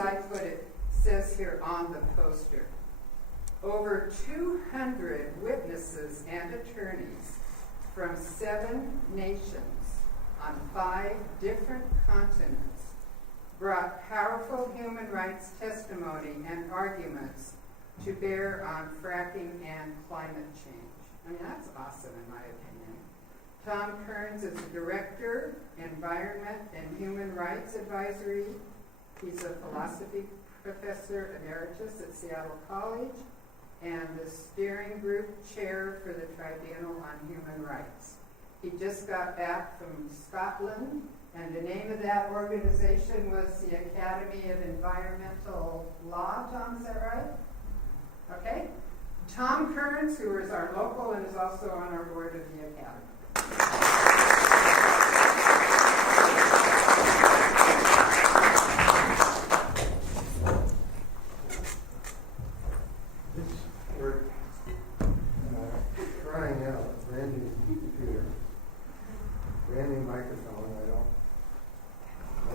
like what it says here on the poster. Over 200 witnesses and attorneys from 7 nations on 5 different continents brought powerful human rights testimony and arguments to bear on fracking and climate change. I mean, that's awesome in my opinion. Tom Kerns is the Director, Environment and Human Rights Advisory. He's a philosophy professor emeritus at Seattle College and the steering group chair for the Tribunal on Human Rights. He just got back from Scotland, and the name of that organization was the Academy of Environmental Law. Tom, is that right? Okay. Tom Kerns, who is our local and is also on our board of the Academy. We're trying out a brand new computer, brand new microphone. I don't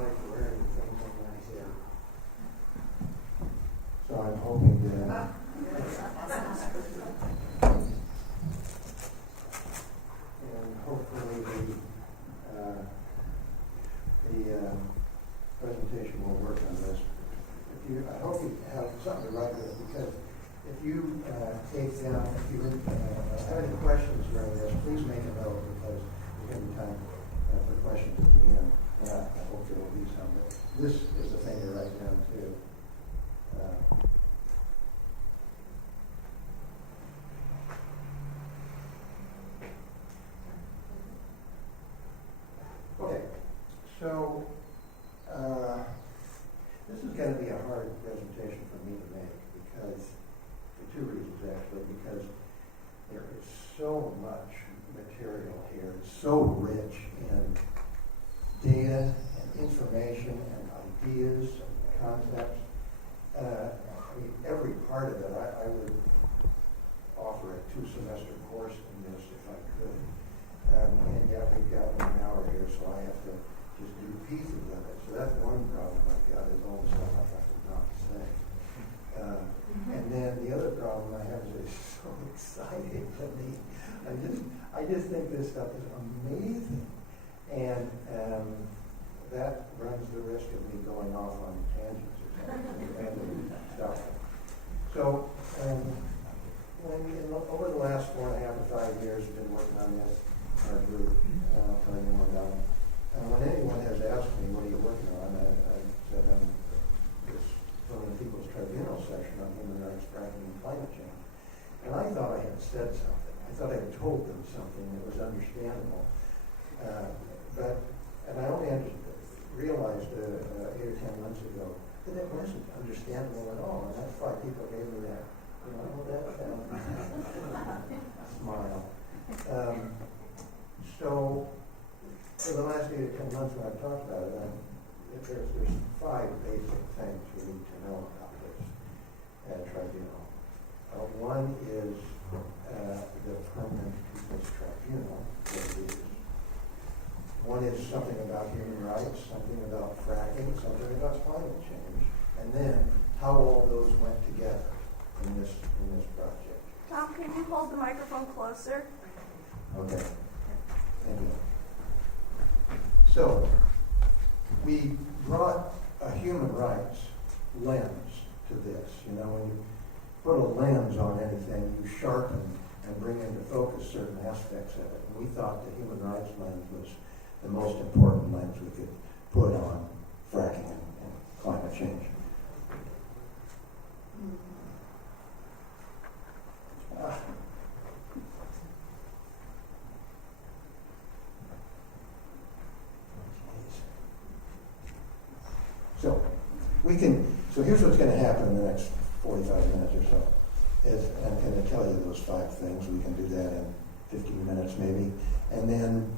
like wearing the things on my head, so I'm hoping that. And hopefully the presentation will work on this. I hope you have something to write with, because if you take down, if you have any questions during this, please make a note, because there's going to be time for questions at the end. And I hope there will be some. But this is the thing to write down too. Okay, so this is going to be a hard presentation for me to make, because for 2 reasons actually. Because there is so much material here. It's so rich in data and information and ideas and concepts. I mean, every part of it, I would offer a 2-semester course in this if I could. And yet we've got 1 hour here, so I have to just do pieces of it. So that's one problem I've got, is all the stuff I have to not say. And then the other problem I have is it's so exciting to me. I just think this stuff is amazing. And that runs the risk of me going off on tangents or something, random stuff. So over the last 4.5 to 5 years, we've been working on this in our group. I'll tell you more about it. When anyone has asked me, what are you working on, I said I'm from the People's Tribunal section on human rights, fracking, and climate change. And I thought I had said something. I thought I had told them something that was understandable. And I only realized 8 or 10 months ago that it wasn't understandable at all. And that's why people gave me that, smile. So for the last 8 or 10 months when I've talked about it, there's 5 basic things we need to know about this tribunal. One is the permanent People's Tribunal. One is something about human rights, something about fracking, something about climate change, and then how all those went together in this project. Tom, can you hold the microphone closer? Okay. Thank you. So, we brought a human rights lens to this. When you put a lens on anything, you sharpen and bring into focus certain aspects of it. And we thought the human rights lens was the most important lens we could put on fracking and climate change. So here's what's going to happen in the next 45 minutes or so. I'm going to tell you those 5 things. We can do that in 15 minutes maybe. And then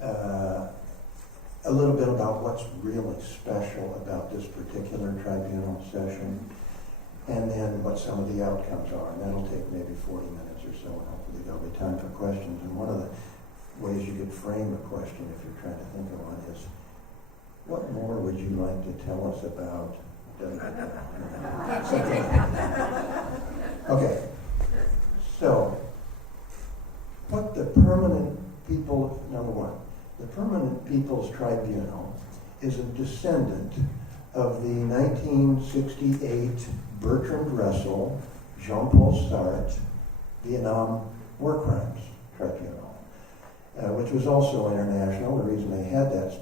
a little bit about what's really special about this particular tribunal session, and then what some of the outcomes are. And that'll take maybe 40 minutes or so, and hopefully there'll be time for questions. And one of the ways you could frame a question, if you're trying to think of one, is what more would you like to tell us about doesn't it? Okay, so what the Permanent People, number one, the Permanent People's Tribunal is a descendant of the 1968 Bertrand Russell, Jean-Paul Sartre Vietnam War Crimes Tribunal, which was also international. The reason they had that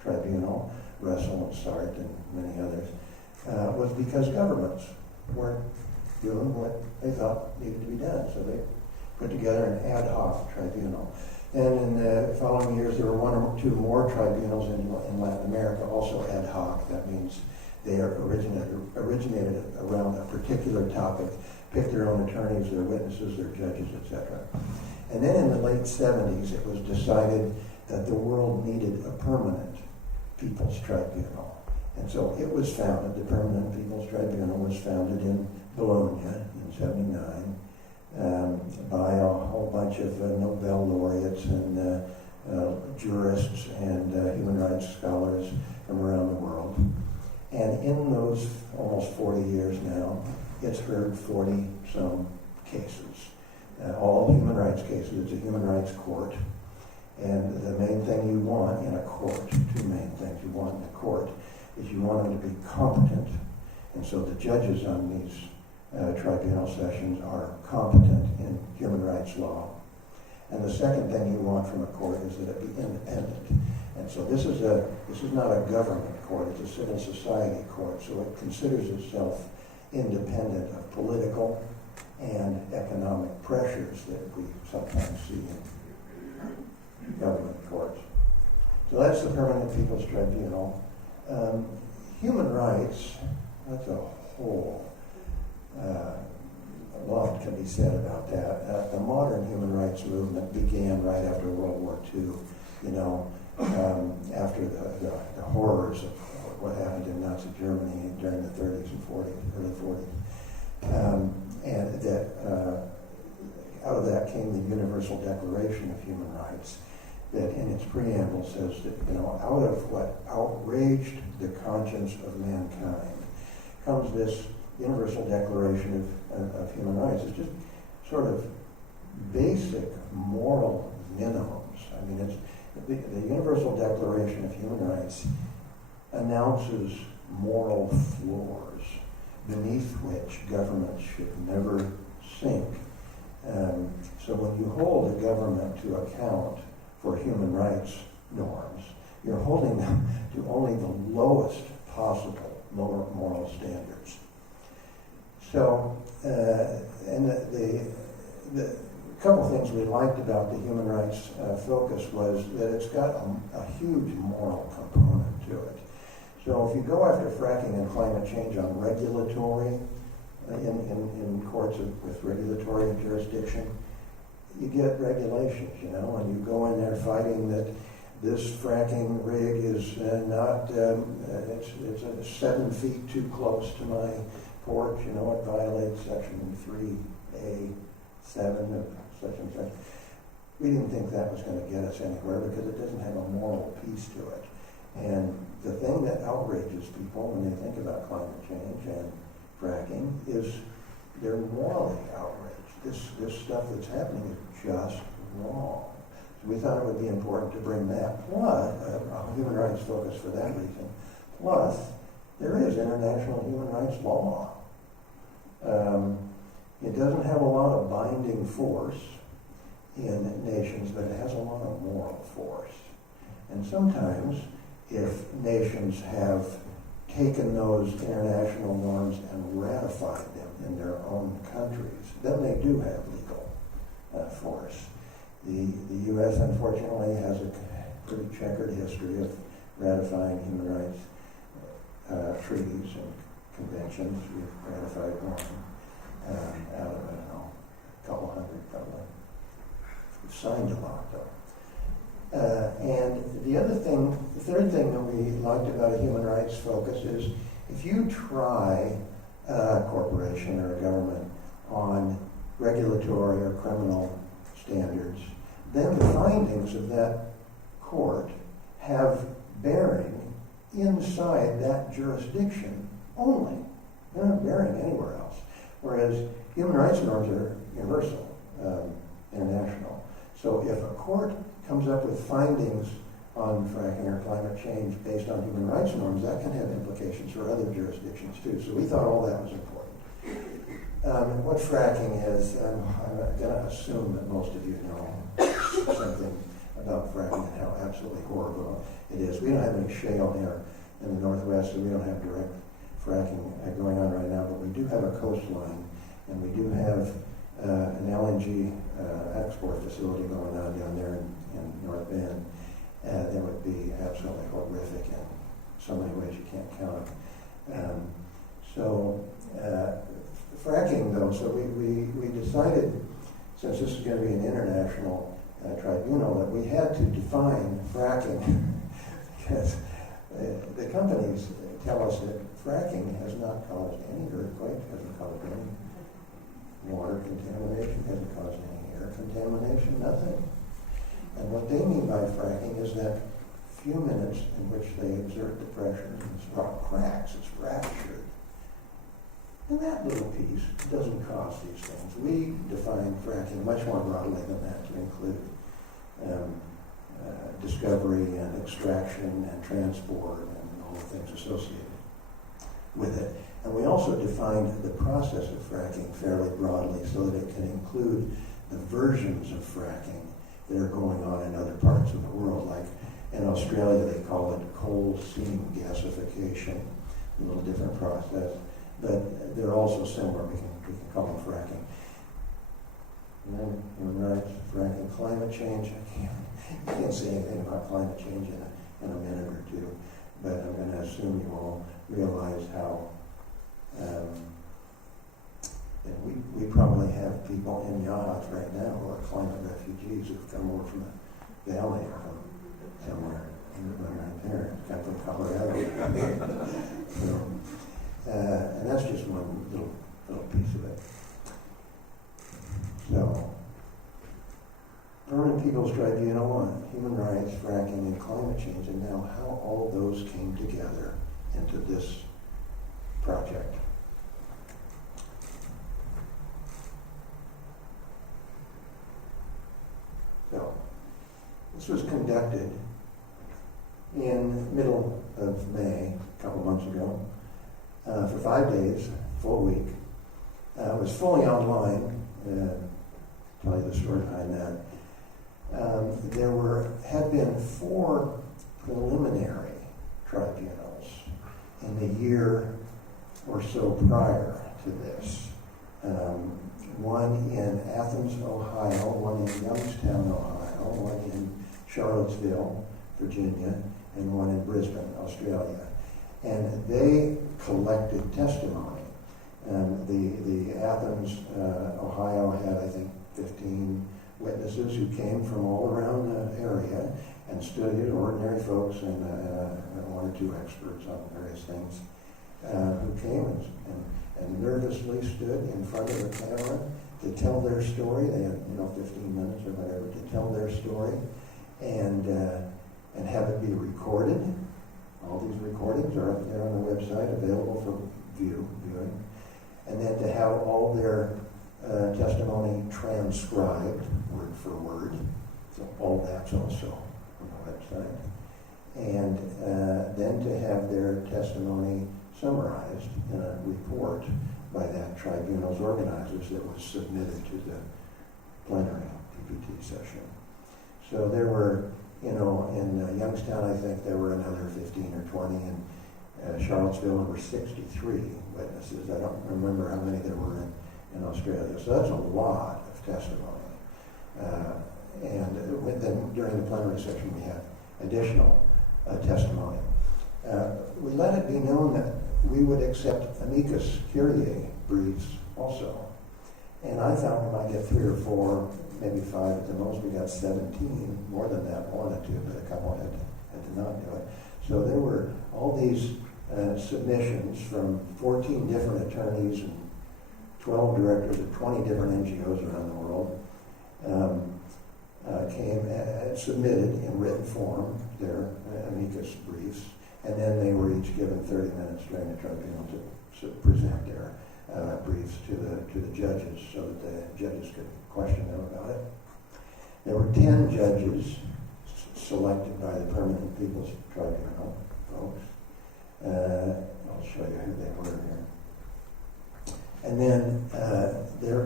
tribunal, Russell and Sartre and many others, was because governments weren't doing what they thought needed to be done. So they put together an ad hoc tribunal. And in the following years, there were one or two more tribunals in Latin America, also ad hoc. That means they are originated around a particular topic, pick their own attorneys, their witnesses, their judges, etc. And then in the late 70s, it was decided that the world needed a permanent People's Tribunal. And so it was founded, the Permanent People's Tribunal was founded in Bologna in 79 by a whole bunch of Nobel laureates and jurists and human rights scholars from around the world. And in those almost 40 years now, it's heard 40-some cases, all human rights cases. It's a human rights court. And the main thing you want in a court, two main things you want in a court, is you want them to be competent. And so the judges on these tribunal sessions are competent in human rights law. And the second thing you want from a court is that it be independent. And so this is not a government court, it's a civil society court, so it considers itself independent of political and economic pressures that we sometimes see in government courts. So that's the Permanent People's Tribunal. Human rights, that's a whole lot can be said about that. The modern human rights movement began right after World War II, after the horrors of what happened in Nazi Germany during the 30s and 40s, early 40s. And that out of that came the Universal Declaration of Human Rights, that in its preamble says that, out of what outraged the conscience of mankind comes this Universal Declaration of Human Rights. It's just sort of basic moral minimums. I mean, it's the Universal Declaration of Human Rights announces moral floors beneath which governments should never sink. So when you hold a government to account for human rights norms, you're holding them to only the lowest possible moral standards. So, and the couple things we liked about the human rights focus was that it's got a huge moral component to it. So if you go after fracking and climate change on regulatory, in courts with regulatory jurisdiction, you get regulations, and you go in there fighting that this fracking rig is not, it's 7 feet too close to my porch, it violates section 3A7 of such and such. We didn't think that was going to get us anywhere because it doesn't have a moral piece to it. And the thing that outrages people when they think about climate change and fracking is they're morally outraged. This stuff that's happening is just wrong. So we thought it would be important to bring that, plus a human rights focus for that reason. Plus, there is international human rights law. It doesn't have a lot of binding force in nations, but it has a lot of moral force. And sometimes, if nations have taken those international norms and ratified them in their own countries, then they do have legal force. The U.S. unfortunately has a pretty checkered history of ratifying human rights treaties and conventions. We've ratified one out of, a couple hundred probably. We've signed a lot though. And the third thing that we liked about a human rights focus is if you try a corporation or a government on regulatory or criminal standards, then the findings of that court have bearing inside that jurisdiction only. They're not varying anywhere else. Whereas human rights norms are universal, international. So if a court comes up with findings on fracking or climate change based on human rights norms, that can have implications for other jurisdictions too. So we thought all that was important. What fracking is, I'm going to assume that most of you know something about fracking and how absolutely horrible it is. We don't have any shale here in the Northwest, so we don't have direct fracking going on right now, but we do have a coastline, and we do have an LNG export facility going on down there in North Bend. That would be absolutely horrific in so many ways you can't count. Fracking, though, so we decided, since this is going to be an international tribunal, that we had to define fracking because the companies tell us that fracking has not caused any earthquake, hasn't caused any water contamination, hasn't caused any air contamination, nothing. And what they mean by fracking is that few minutes in which they exert the pressure, and this rock cracks, it's fractured. And that little piece doesn't cause these things. We define fracking much more broadly than that to include discovery and extraction and transport and all the things associated with it. And we also defined the process of fracking fairly broadly so that it can include the versions of fracking that are going on in other parts of the world. Like in Australia, they call it coal seam gasification, a little different process, but they're also similar. We can call them fracking. And then human rights, fracking, climate change. I can't say anything about climate change in a minute or two, but I'm going to assume you all realize how that we probably have people in Yachats right now who are climate refugees who've come over from the valley or from somewhere. Right there, come from Colorado. And that's just one little piece of it. So, Permanent People's Tribunal on human rights, fracking, and climate change, and now how all those came together into this project. So, this was conducted in middle of May, a couple months ago, for 5 days, full week. It was fully online. Tell you the story behind that. There had been 4 preliminary tribunals in the year or so prior to this. One in Athens, Ohio, one in Youngstown, Ohio, one in Charlottesville, Virginia, and one in Brisbane, Australia. And they collected testimony. The Athens, Ohio had, I think, 15 witnesses who came from all around the area and studied, ordinary folks and 1 or 2 experts on various things, who came and nervously stood in front of the camera to tell their story. They had 15 minutes or whatever to tell their story and have it be recorded. All these recordings are up there on the website, available for viewing. And then to have all their testimony transcribed, word for word. So all that's also on the website. And then to have their testimony summarized in a report by that tribunal's organizers that was submitted to the plenary PPT session. So there were, in Youngstown, I think there were another 15 or 20, and Charlottesville, there were 63 witnesses. I don't remember how many there were in Australia. So that's a lot of testimony. And then during the plenary session, we had additional testimony. We let it be known that we would accept amicus curiae briefs also. And I thought we might get 3 or 4, maybe 5 at the most. We got 17, more than that wanted to, but a couple had to not do it. So there were all these submissions from 14 different attorneys and 12 directors of 20 different NGOs around the world came submitted in written form their amicus briefs, And then they were each given 30 minutes during the tribunal to present their briefs to the judges so that the judges could question them about it. There were 10 judges selected by the Permanent People's Tribunal folks. I'll show you who they were here. And then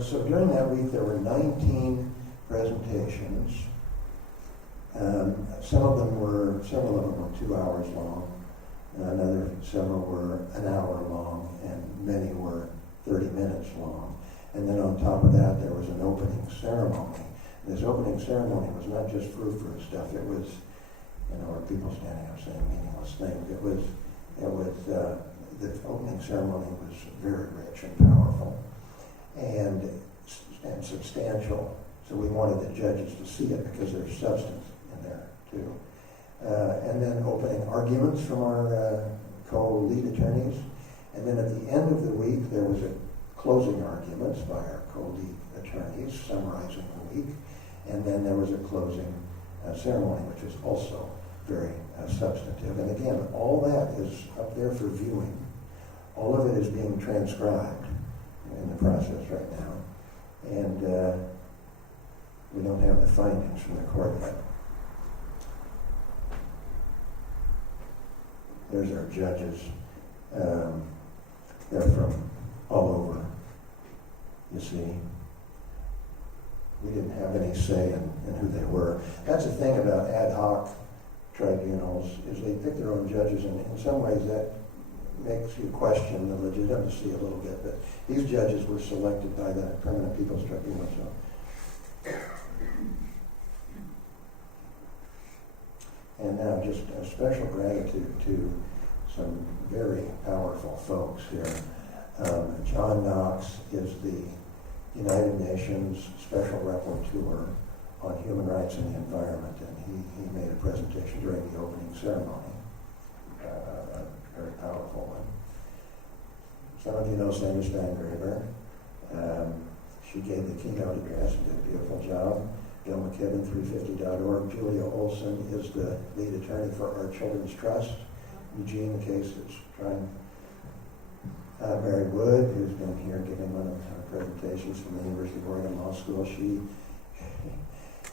so during that week there were 19 presentations. Several of them were 2 hours long. Several were an hour long, and many were 30 minutes long. And then on top of that, there was an opening ceremony. This opening ceremony was not just frou-frou stuff. It was, where people standing up saying meaningless things. The opening ceremony was very rich and powerful and substantial. So we wanted the judges to see it because there's substance in there too. And then opening arguments from our co-lead attorneys. And then at the end of the week, there was a closing arguments by our co-lead attorneys summarizing the week. And then there was a closing ceremony, which was also very substantive. And again, all that is up there for viewing. All of it is being transcribed in the process right now. And we don't have the findings from the court yet. There's our judges. They're from all over, you see. We didn't have any say in who they were. That's the thing about ad hoc tribunals, is they pick their own judges, and in some ways that makes you question the legitimacy a little bit. But these judges were selected by the Permanent People's Tribunal. So. And now just a special gratitude to some very powerful folks here. John Knox is the United Nations Special Rapporteur on Human Rights and the Environment, and he made a presentation during the opening ceremony, a very powerful one. Some of you know Sandra Steingraber. She gave the keynote address and did a beautiful job. Bill McKibben, 350.org. Julia Olson is the lead attorney for Our Children's Trust. Eugene Case is trying. Mary Wood, who's been here giving one of our presentations from the University of Oregon Law School,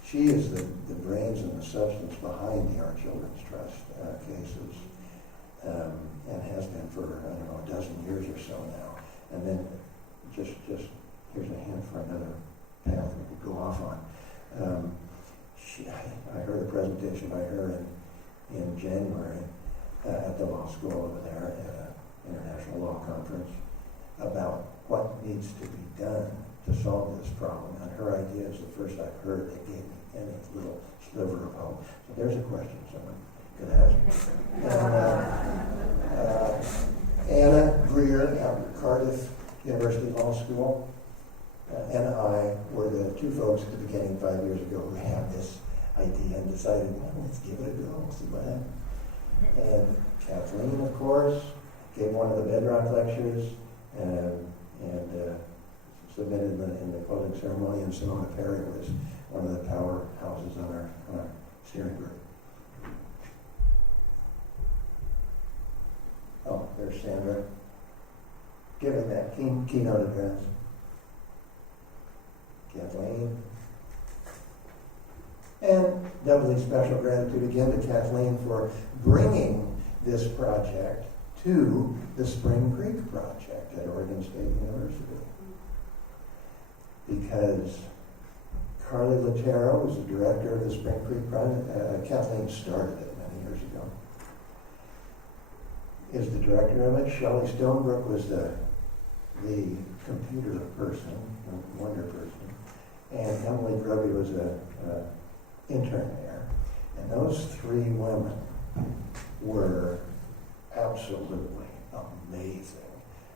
she is the brains and the substance behind the Our Children's Trust cases, and has been for, a dozen years or so now. And then just here's a hint for another path we could go off on. I heard a presentation by her in January at the law school over there at an international law conference about what needs to be done to solve this problem. And her idea is the first I've heard that gave me any little sliver of hope. So there's a question someone could ask. And Anna Greer at Cardiff University Law School and I were the two folks at the beginning 5 years ago who had this idea and decided, well, let's give it a go, see what happens. And Kathleen, of course, gave one of the Bedrock lectures and submitted in the closing ceremony, and Simona Perry was one of the powerhouses on our steering group. Oh, there's Sandra giving that keynote address. Kathleen. And doubly special gratitude again to Kathleen for bringing this project to the Spring Creek Project at Oregon State University. Because Carly Latero was the director of the Spring Creek Project. Kathleen started it many years ago. Is the director of it. Shelley Stonebrook was the computer person, the wonder person. And Emily Grubby was an intern there. And those three women were absolutely amazing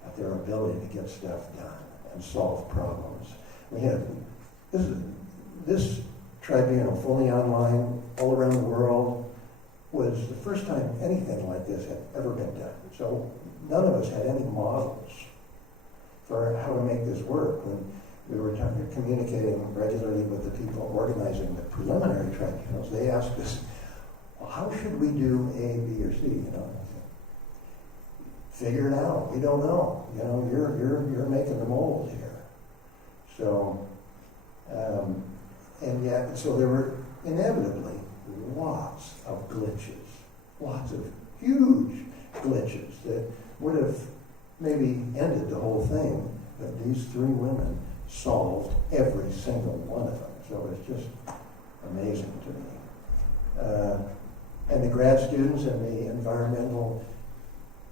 at their ability to get stuff done and solve problems. We had this tribunal fully online all around the world was the first time anything like this had ever been done. So none of us had any models for how to make this work. When we were communicating regularly with the people organizing the preliminary tribunals, they asked us, well, how should we do A, B, or C? figure it out. We don't know. You know, you're making the mold here. So, and yet, so there were inevitably lots of glitches, lots of huge glitches that would have maybe ended the whole thing, but these three women solved every single one of them. So it's just amazing to me. And the grad students in the environmental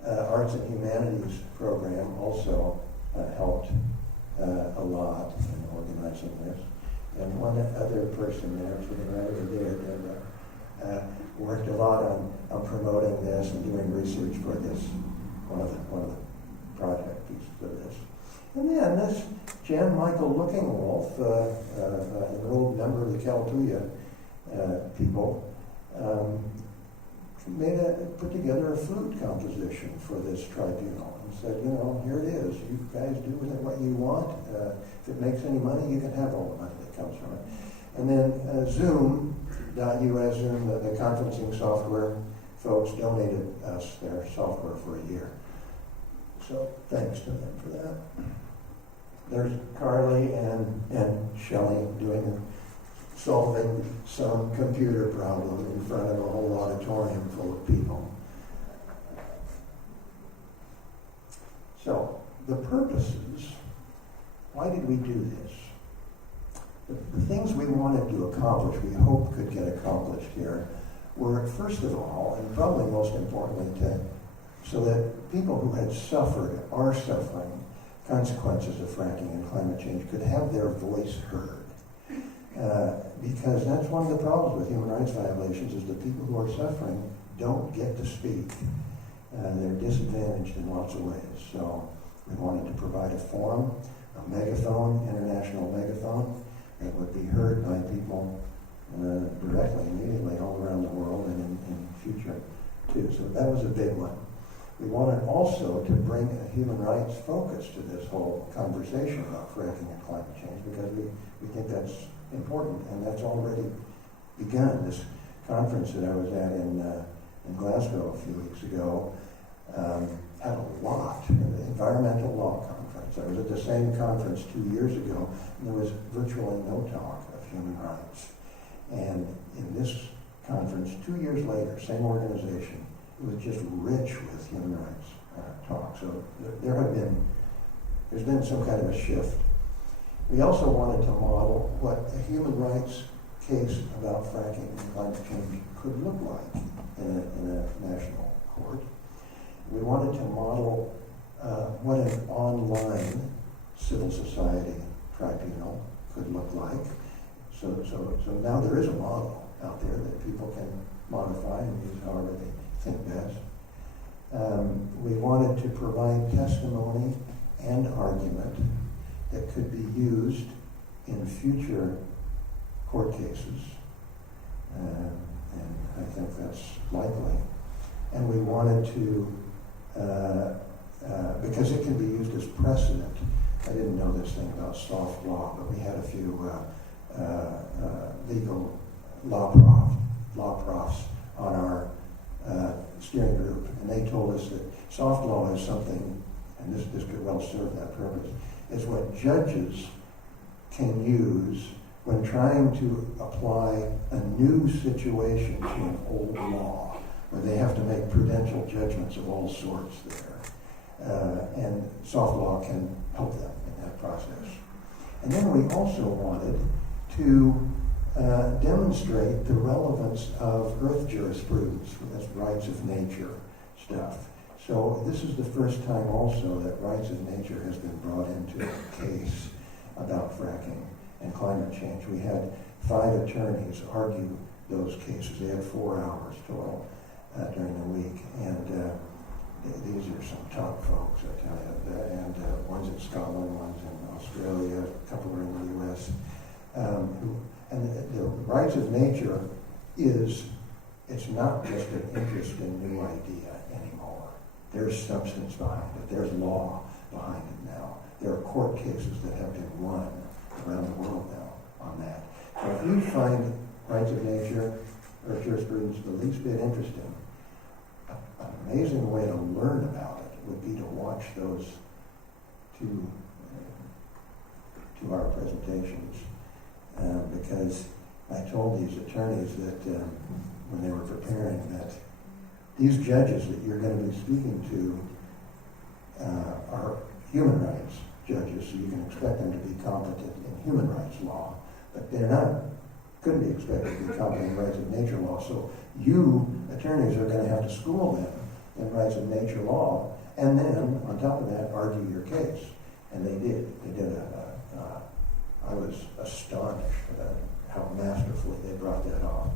arts and humanities program also helped a lot in organizing this. And one other person there, sitting right over there, Deborah, worked a lot on promoting this and doing research for this, one of the project pieces of this. And then this Jan Michael Lookingwolf, an old member of the Caltuya people, put together a flute composition for this tribunal and said, you know, here it is. You guys do with it what you want. If it makes any money, you can have all the money that comes from it. And then Zoom.us, Zoom, the conferencing software folks, donated us their software for a year. So thanks to them for that. There's Carly and Shelley solving some computer problem in front of a whole auditorium full of people. So, the purposes, why did we do this? The things we wanted to accomplish, we hoped could get accomplished here, were first of all, and probably most importantly, so that people who had suffered, are suffering, consequences of fracking and climate change could have their voice heard. Because that's one of the problems with human rights violations is the people who are suffering don't get to speak. They're disadvantaged in lots of ways. So we wanted to provide a forum, a megaphone, international megaphone, that would be heard by people directly, immediately, all around the world and in future too. So that was a big one. We wanted also to bring a human rights focus to this whole conversation about fracking and climate change because we think that's important, and that's already begun. This conference that I was at in Glasgow a few weeks ago had a lot, the Environmental Law Conference. I was at the same conference 2 years ago, and there was virtually no talk of human rights. And in this conference, 2 years later, same organization, it was just rich with human rights talk. So there's been some kind of a shift. We also wanted to model what a human rights case about fracking and climate change could look like in a national court. We wanted to model what an online civil society tribunal could look like. So now there is a model out there that people can modify and use however they think best. We wanted to provide testimony and argument that could be used in future court cases, and I think that's likely. And we wanted to, because it can be used as precedent. I didn't know this thing about soft law, but we had a few legal law profs on our steering group, and they told us that soft law is something, and this could well serve that purpose, is what judges can use when trying to apply a new situation to an old law, where they have to make prudential judgments of all sorts there. And soft law can help them in that process. And then we also wanted to demonstrate the relevance of earth jurisprudence, that's rights of nature stuff. So this is the first time also that rights of nature has been brought into a case about fracking and climate change. We had 5 attorneys argue those cases. They had 4 hours total during the week, and these are some top folks, I tell you. And one's in Scotland, one's in Australia, a couple are in the U.S. And the rights of nature it's not just an interest in new idea anymore. There's substance behind it. There's law behind it now. There are court cases that have been won around the world now on that. So if you find rights of nature or jurisprudence the least bit interesting, an amazing way to learn about it would be to watch those two our presentations, because I told these attorneys that when they were preparing that these judges that you're going to be speaking to are human rights judges, so you can expect them to be competent in human rights law, but couldn't be expected to be competent in rights of nature law. So you attorneys are going to have to school them in rights of nature law, and then on top of that argue your case. And they did. I was astonished about how masterfully they brought that off.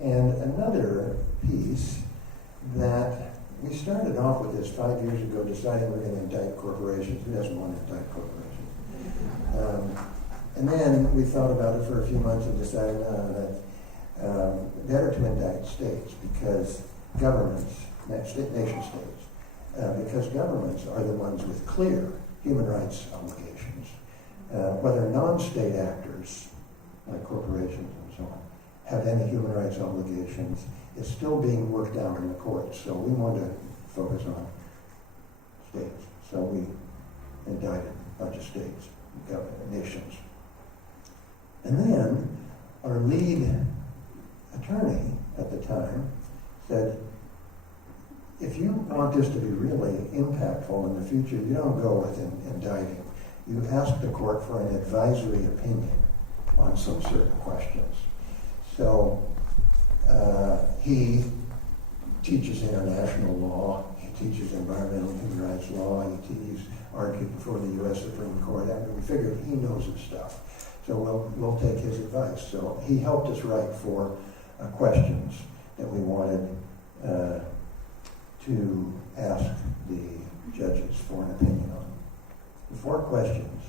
And another piece that we started off with this 5 years ago, deciding we're going to indict corporations. Who doesn't want to indict corporations? And then we thought about it for a few months and decided that better to indict states, because governments, nation states, because governments are the ones with clear human rights obligations. Whether non-state actors, like corporations and so on, have any human rights obligations is still being worked out in the courts. So we want to focus on states. So we indicted a bunch of states, nations. And then our lead attorney at the time said, if you want this to be really impactful in the future, you don't go with indicting. You ask the court for an advisory opinion on some certain questions. So he teaches international law, he teaches environmental and human rights law, he's argued before the U.S. Supreme Court, and we figured he knows his stuff. So we'll take his advice. So he helped us write 4 questions that we wanted to ask the judges for an opinion on. The 4 questions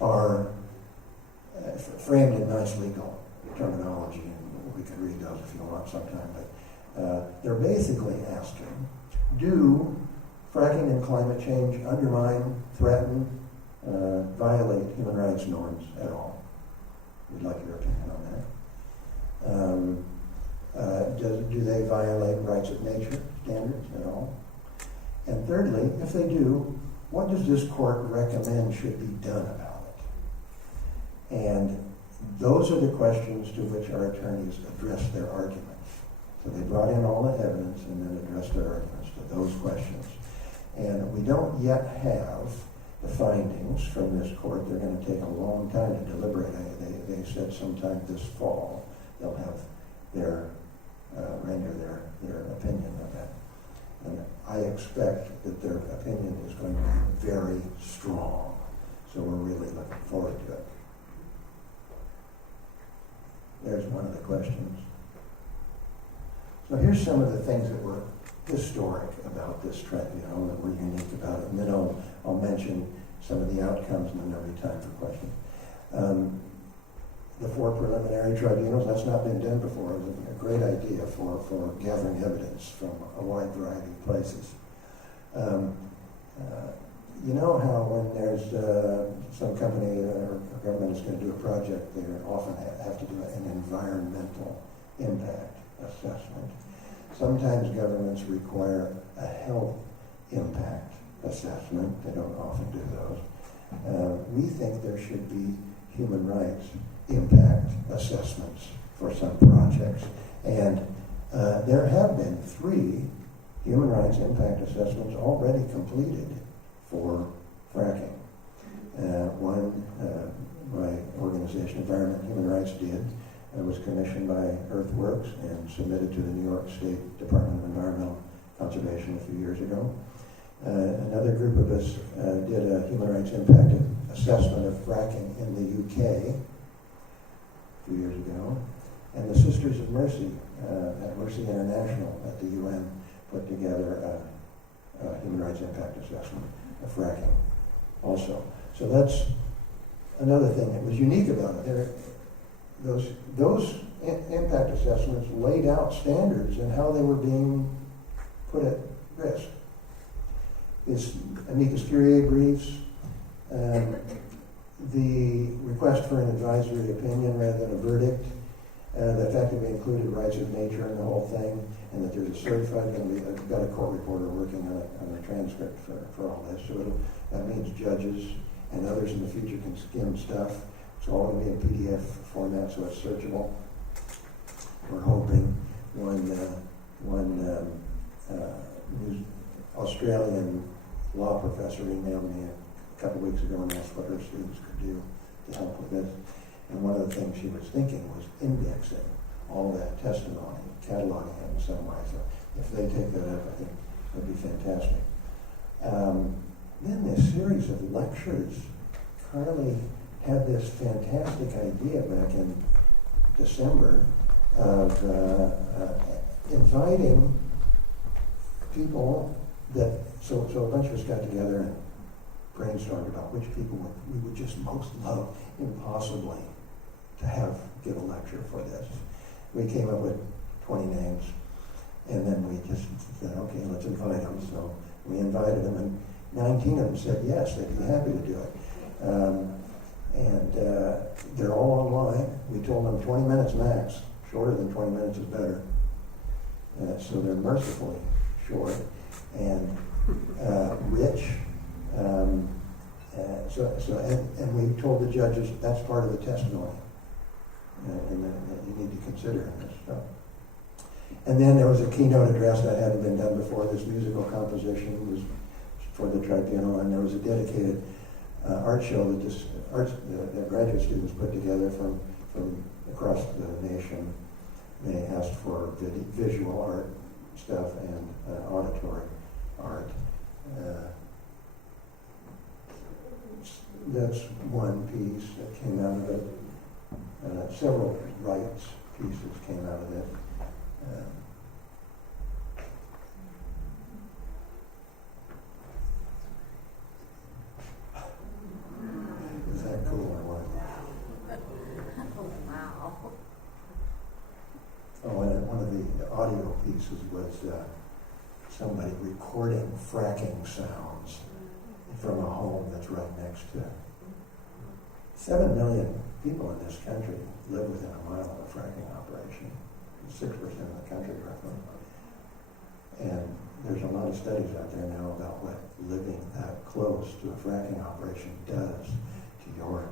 are framed in nice legal terminology, and we can read those if you want sometime, but they're basically asking, do fracking and climate change undermine, threaten, violate human rights norms at all? We'd like your opinion on that. Do they violate rights of nature standards at all? And thirdly, if they do, what does this court recommend should be done about it? And those are the questions to which our attorneys addressed their arguments. So they brought in all the evidence and then addressed their arguments to those questions. And we don't yet have the findings from this court. They're going to take a long time to deliberate. They said sometime this fall they'll have render their opinion on that. And I expect that their opinion is going to be very strong. So we're really looking forward to it. There's one of the questions. So here's some of the things that were historic about this tribunal that were unique about it. And then I'll mention some of the outcomes, and then there'll be time for questions. The 4 preliminary tribunals, that's not been done before. It was a great idea for gathering evidence from a wide variety of places. You know how when there's some company or government is going to do a project, they often have to do an environmental impact assessment. Sometimes governments require a health impact assessment. They don't often do those. We think there should be human rights impact assessments for some projects. And there have been 3 human rights impact assessments already completed for fracking. One, my organization, Environment and Human Rights, did. It was commissioned by Earthworks and submitted to the New York State Department of Environmental Conservation a few years ago. Another group of us did a human rights impact assessment of fracking in the UK a few years ago. And the Sisters of Mercy at Mercy International at the UN put together a human rights impact assessment of fracking also. So that's another thing that was unique about it. Those impact assessments laid out standards and how they were being put at risk. Is amicus curiae briefs, the request for an advisory opinion rather than a verdict, The fact that we included rights of nature in the whole thing, and that there's a certified, I've got a court reporter working on a transcript for all this, so that means judges and others in the future can skim stuff. It's all going to be in PDF format, so it's searchable. We're hoping one Australian law professor emailed me a couple weeks ago and asked what her students could do to help with this. And one of the things she was thinking was indexing all that testimony, cataloging it in some way. So if they take that up, I think that'd be fantastic. Then this series of lectures, Carly had this fantastic idea back in December of inviting people so a bunch of us got together and brainstormed about which people we would just most love impossibly to give a lecture for this. We came up with 20 names, and then we just said, okay, let's invite them. So we invited them, and 19 of them said yes, they'd be happy to do it. They're all online. We told them 20 minutes max. Shorter than 20 minutes is better. So they're mercifully short and rich. And we told the judges that's part of the testimony, and that you need to consider in this stuff. And then there was a keynote address that hadn't been done before. This musical composition was for the tribunal, and there was a dedicated art show that the graduate students put together from across the nation. They asked for visual art stuff and auditory art. That's one piece that came out of it. Several rights pieces came out of it. Is that cool or what? Wow. Oh, and one of the audio pieces was somebody recording fracking sounds from a home that's right next to 7 million people in this country live within a mile of a fracking operation. 6% of the country, roughly. And there's a lot of studies out there now about what living that close to a fracking operation does to your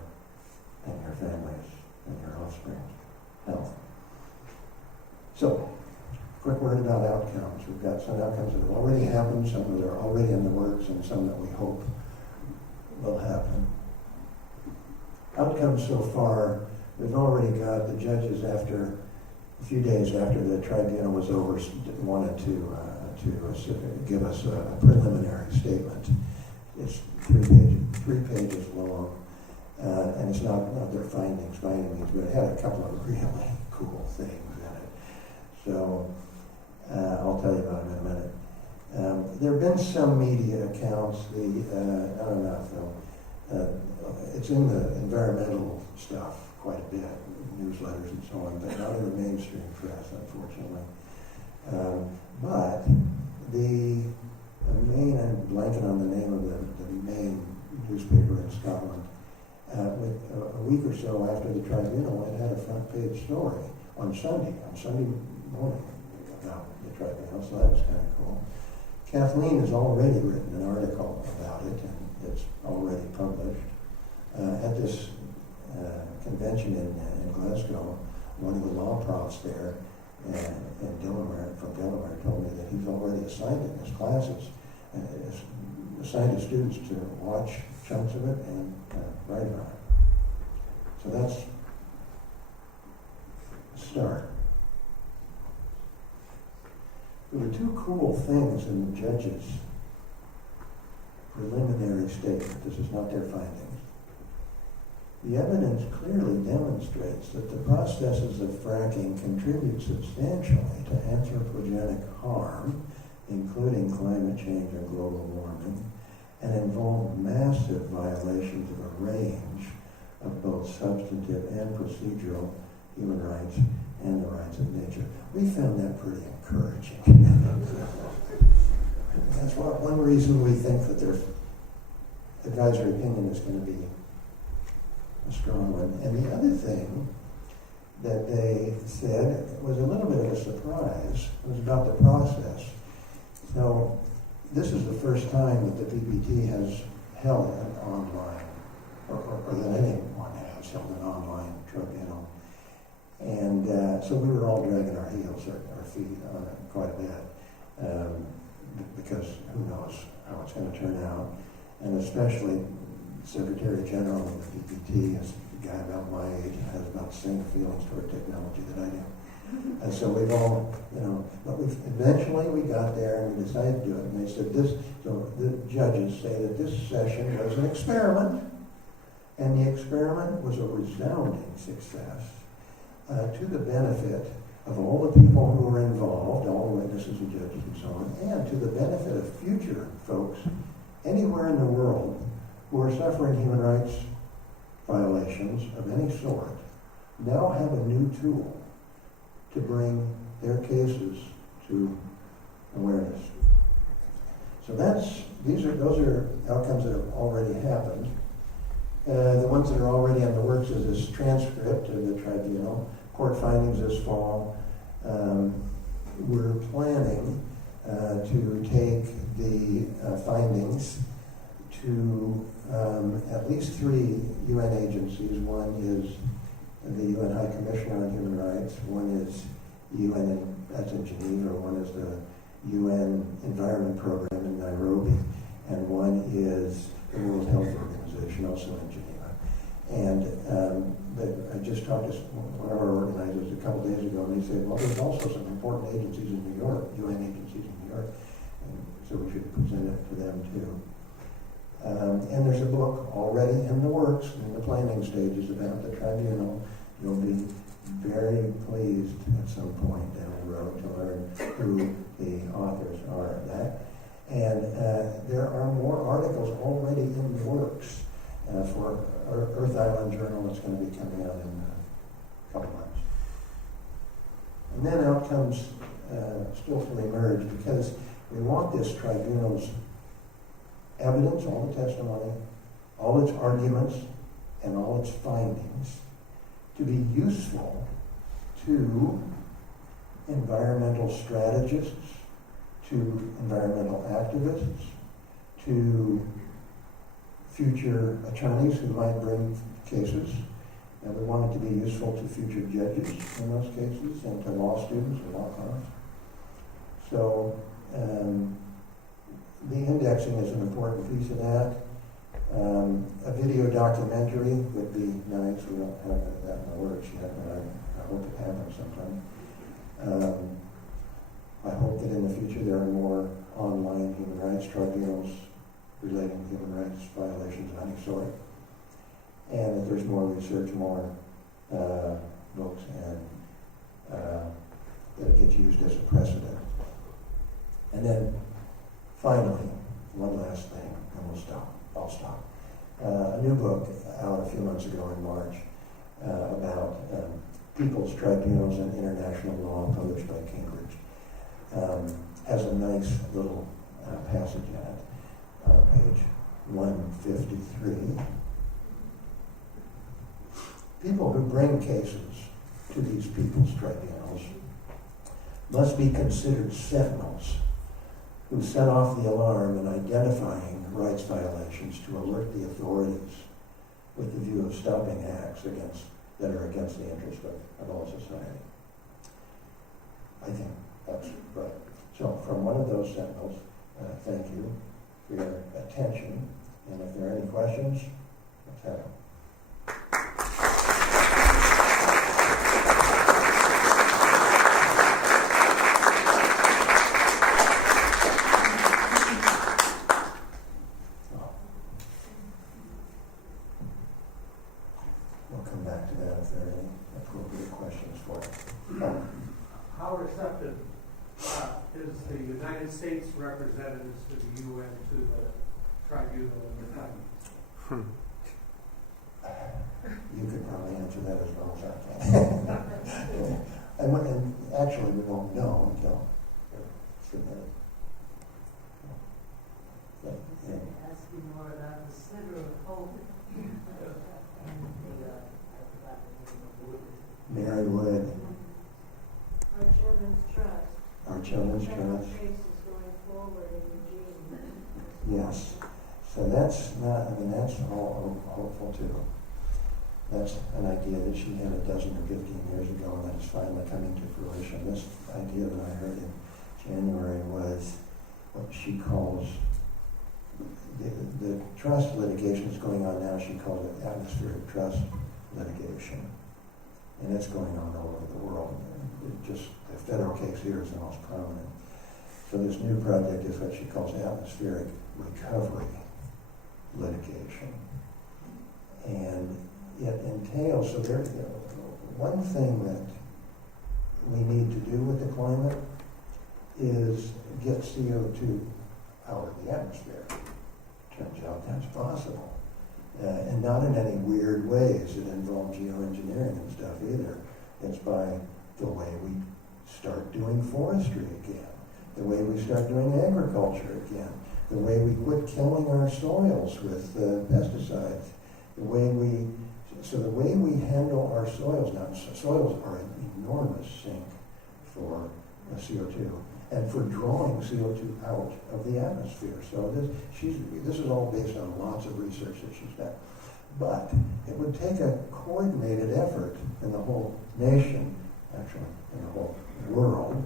and your families and your offspring's health. So, quick word about outcomes. We've got some outcomes that have already happened, some that are already in the works, and some that we hope will happen. Outcomes so far, we've already got the judges after a few days after the tribunal was over wanted to give us a preliminary statement. It's 3 pages long, and it's not their findings by any means, but it had a couple of really cool things in it. So I'll tell you about it in a minute. There have been some media accounts, not enough though. It's in the environmental stuff quite a bit, newsletters and so on, but not in the mainstream press, unfortunately. But the main, I'm blanking on the name of the main newspaper in Scotland, a week or so after the tribunal, it had a front page story on Sunday morning about the tribunal, so that was kind of cool. Kathleen has already written an article about it, and it's already published. At this convention in Glasgow, one of the law profs there from Delaware told me that he's already assigned it in his classes, assigned his students to watch chunks of it and write about it. So that's a start. There were 2 cool things in the judge's preliminary statement. This is not their findings. The evidence clearly demonstrates that the processes of fracking contribute substantially to anthropogenic harm, including climate change and global warming, and involve massive violations of a range of both substantive and procedural human rights and the rights of nature. We found that pretty encouraging. That's one reason we think that their advisory opinion is going to be a strong one. And the other thing that they said was a little bit of a surprise. It was about the process. So this is the first time that the PPT has held an online, or that anyone has held an online tribunal. And so we were all dragging our heels, our feet on it quite a bit, because who knows how it's going to turn out. And especially Secretary General of the PPT is a guy about my age and has about the same feelings toward technology that I do. And so we've all, but eventually we got there and we decided to do it. And they said so the judges say that this session was an experiment, and the experiment was a resounding success to the benefit of all the people who were involved, all the witnesses and judges and so on, and to the benefit of future folks anywhere in the world who are suffering human rights violations of any sort now have a new tool to bring their cases to awareness. So those are outcomes that have already happened. The ones that are already in the works is this transcript of the tribunal, court findings this fall. We're planning to take the findings to at least 3 UN agencies. One is the UN High Commissioner on Human Rights, one is UN, that's in Geneva, one is the UN Environment Program in Nairobi, and one is the World Health Organization, also in Geneva. And I just talked to one of our organizers a couple days ago, and they said, well, there's also some important agencies in New York, UN agencies in New York, and so we should present it to them too. And there's a book already in the works, in the planning stages about the tribunal. You'll be very pleased at some point down the road to learn who the authors are of that. And there are more articles already in the works for Earth Island Journal that's going to be coming out in a couple months. And then outcomes still to emerge, because we want this tribunal's evidence, all the testimony, all its arguments, and all its findings to be useful to environmental strategists, to environmental activists, to future attorneys who might bring cases. And we want it to be useful to future judges in those cases and to law students and law clerks. So the indexing is an important piece of that. A video documentary would be nice. We don't have that in the works yet, but I hope it happens sometime. I hope that in the future there are more online human rights tribunals relating to human rights violations of any sort, and that there's more research, more books, and that it gets used as a precedent. And then finally, one last thing, and I'll stop. A new book out a few months ago in March about people's tribunals and international law, published by Cambridge, has a nice little passage in it on page 153. People who bring cases to these people's tribunals must be considered sentinels who set off the alarm in identifying rights violations to alert the authorities with the view of stopping acts that are against the interest of all society. I think that's right. So from one of those sentinels, thank you for your attention. And if there are any questions, let's have them. We'll come back to that if there are any appropriate questions for it. How receptive is the United States representatives to the UN to the tribunal in the time? You could probably answer that as well as I can. and actually, we won't know until it's submitted. Asking more about the sliver of hope and the Mary Kerns Trust. Yes. So that's not, I mean, that's all hopeful too. That's an idea that she had a dozen or 15 years ago, and that is finally coming to fruition. This idea that I heard in January was what she calls the trust litigation that's going on now. She calls it atmospheric trust litigation, and it's going on all over the world. Just the federal case here is the most prominent. So this new project is what she calls atmospheric recovery litigation, and it entails, so there, one thing that we need to do with the climate is get CO2 out of the atmosphere. Turns out that's possible. And not in any weird ways that involve geoengineering and stuff either. It's by the way we start doing forestry again, the way we start doing agriculture again, the way we quit killing our soils with pesticides, the way we handle our soils now. Soils are an enormous sink for CO2 and for drawing CO2 out of the atmosphere. So this is all based on lots of research that she's done. But it would take a coordinated effort in the whole nation, actually in the whole world,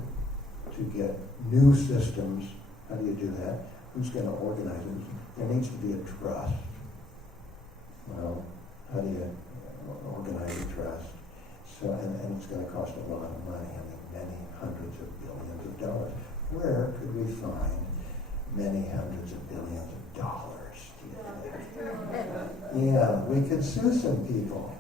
to get new systems. How do you do that? Who's going to organize it? There needs to be a trust. Well, how do you organize a trust? So, and it's going to cost a lot of money. I mean, many hundreds of billions of dollars. Where could we find many hundreds of billions of dollars? Yeah, we could sue some people.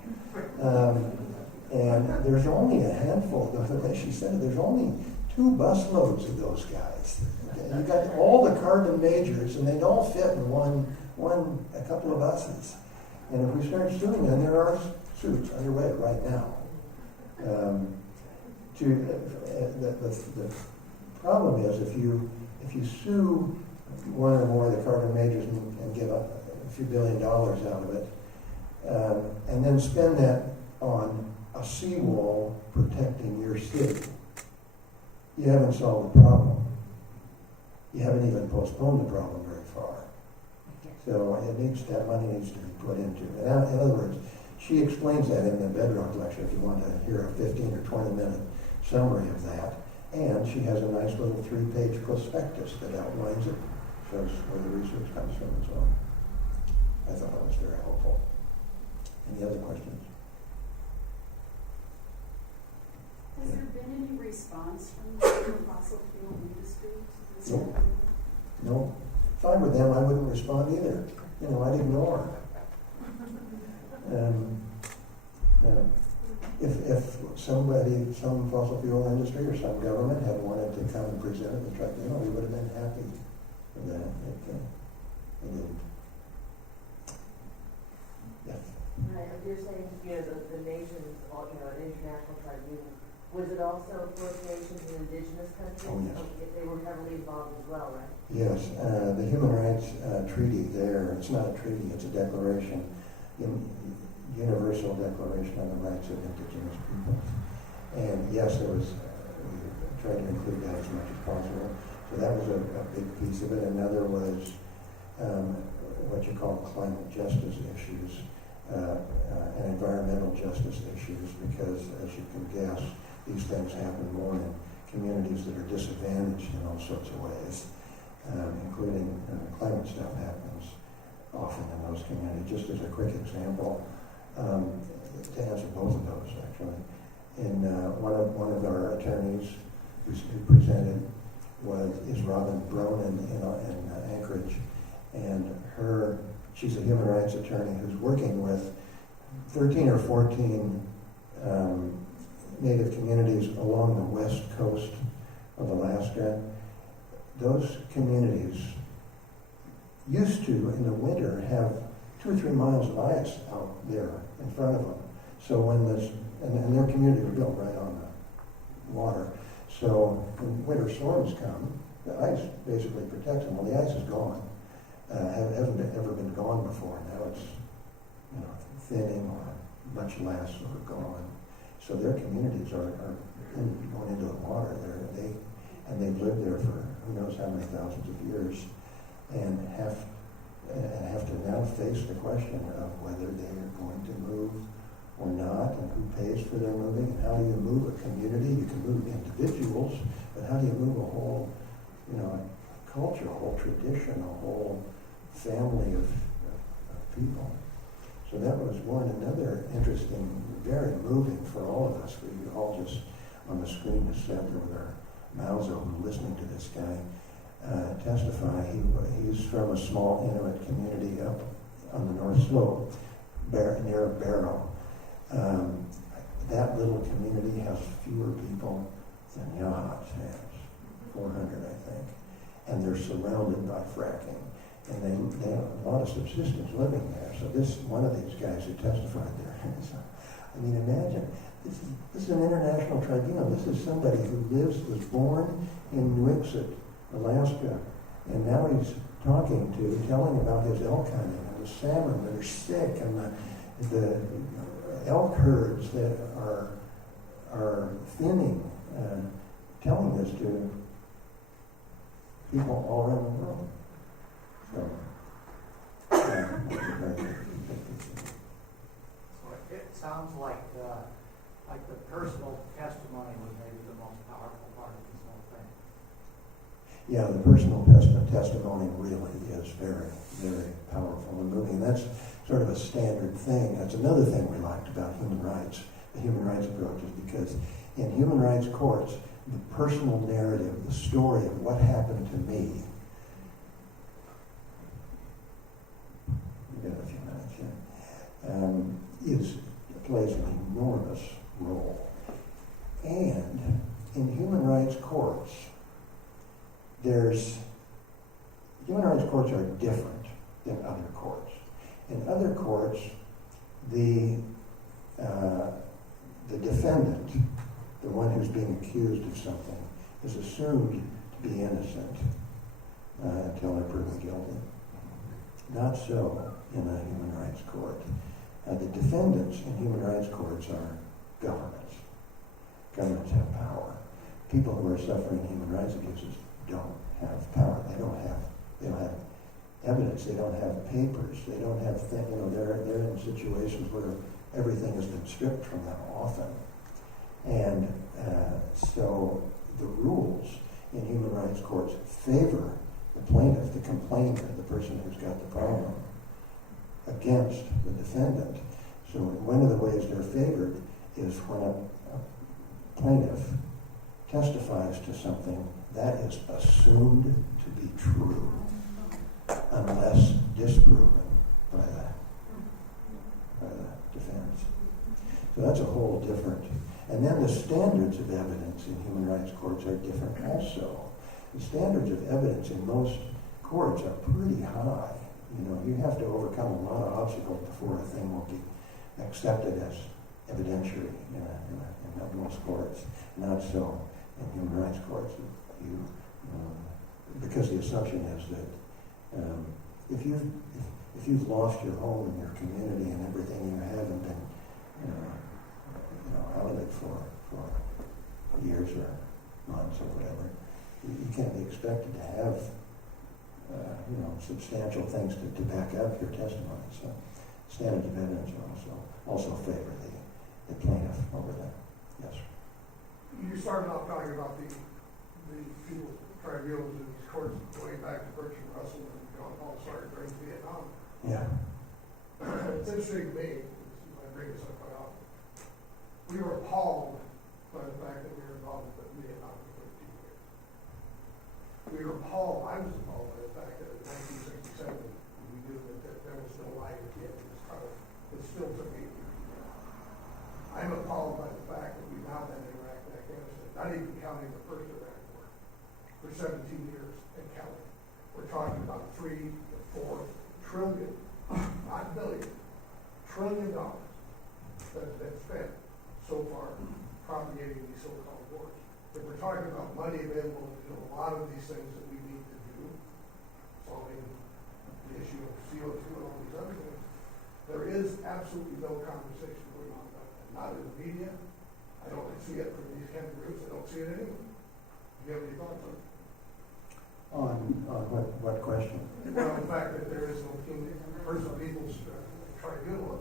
And there's only a handful. The way she said it, there's only 2 busloads of those guys. You got all the carbon majors, and they'd all fit in a couple of buses. And if we start suing them, there are suits underway right now. The problem is if you sue one or more of the carbon majors and give up a few $1 billion out of it, and then spend that on a seawall protecting your city, you haven't solved the problem. You haven't even postponed the problem very far. So that money needs to be put into it. In other words, she explains that in the Bedrock lecture if you want to hear a 15 or 20 minute summary of that. And she has a nice little 3-page prospectus that outlines it, shows where the research comes from and so on. I thought that was very helpful. Any other questions? Has there been any response from the fossil fuel industry to this? No. If I were them, I wouldn't respond either. I'd ignore. If somebody, some fossil fuel industry or some government had wanted to come and present at the tribunal, we would have been happy with that. They didn't. Yes. Right, you're saying, the nations, an international tribunal. Was it also First Nations and Indigenous countries? Oh, yes. They were heavily involved as well, right? Yes, the Human Rights Treaty there, it's not a treaty, it's a declaration, Universal Declaration on the Rights of Indigenous Peoples. And yes, we tried to include that as much as possible. So that was a big piece of it. Another was what you call climate justice issues and environmental justice issues, because as you can guess, these things happen more in communities that are disadvantaged in all sorts of ways, including climate stuff happens often in those communities. Just as a quick example, to answer both of those, actually, in one of our attorneys who presented is Robin Bronin in Anchorage, and she's a human rights attorney who's working with 13 or 14 Native communities along the west coast of Alaska. Those communities used to, in the winter, have 2 or 3 miles of ice out there in front of them. So and their community was built right on the water. So when winter storms come, the ice basically protects them. Well, the ice is gone. Hasn't ever been gone before. Now it's thinning or much less or gone. So their communities are going into the water. They and they've lived there for who knows how many thousands of years, and have to now face the question of whether they are going to move or not, and who pays for their moving, and how do you move a community? You can move individuals, but how do you move a whole, culture, a whole tradition, a whole family of people? So that was another interesting, very moving for all of us. We all just on the screen just sat there with our mouths open listening to this guy testify. He's from a small Inuit community up on the North Slope, near Barrow. That little community has fewer people than Yachats has, 400 I think, and they're surrounded by fracking. And they have a lot of subsistence living there. So one of these guys who testified there, imagine, this is an international tribunal. This is somebody who was born in Nuiqsut, Alaska, and now he's telling about his elk hunting and the salmon that are sick and the elk herds that are thinning, telling this to people all around the world. So it sounds like the personal testimony was maybe the most powerful part of this whole thing. Yeah, the personal testimony really is very, very powerful and moving. That's sort of a standard thing. That's another thing we liked about human rights, the human rights approach, is because in human rights courts, the personal narrative, the story of what happened to me, we've got a few minutes here, plays an enormous role. And in human rights courts, human rights courts are different than other courts. In other courts, the defendant, the one who's being accused of something, is assumed to be innocent until they're proven guilty. Not so in a human rights court. The defendants in human rights courts are governments. Governments have power. People who are suffering human rights abuses don't have power. They don't have evidence. They don't have papers. They don't have they're in situations where everything has been stripped from them often. And so the rules in human rights courts favor the plaintiff, the complainant, the person who's got the problem, against the defendant. So one of the ways they're favored is when a plaintiff testifies to something that is assumed to be true unless disproven by the defense. So that's a whole different. And then the standards of evidence in human rights courts are different also. The standards of evidence in most courts are pretty high. You have to overcome a lot of obstacles before a thing will be accepted as evidentiary in most courts. Not so in human rights courts. Because the assumption is that if you've lost your home and your community and everything, you haven't been out of it for years or months or whatever, you can't be expected to have substantial things to back up your testimony. So standards of evidence also favor the plaintiff over that. Yes. You started off talking about the people tribunals in these courts going back to Bertrand Russell and John Paul Sartre during Vietnam. Yeah. It's interesting to me, I bring this up quite often, we were appalled by the fact that we were involved in Vietnam for 13 years. We were appalled, I was appalled by the fact that in 1967 we knew that there was no light at the end of this tunnel. It still took 8 years. I'm appalled by the fact that we've now been in Iraq and Afghanistan, not even counting the first Iraq war, for 17 years and counting. We're talking about $3 to $4 trillion, not billion, $1 trillion that has been spent so far propagating these so-called wars. If we're talking about money available to do a lot of these things that we need to do, solving the issue of CO2 and all these other things, there is absolutely no conversation going on about that. Not in the media. I don't see it from these kind of groups. I don't see it anywhere. you have any thoughts on it? On what question? Well, the fact that there is no First People's Tribunal,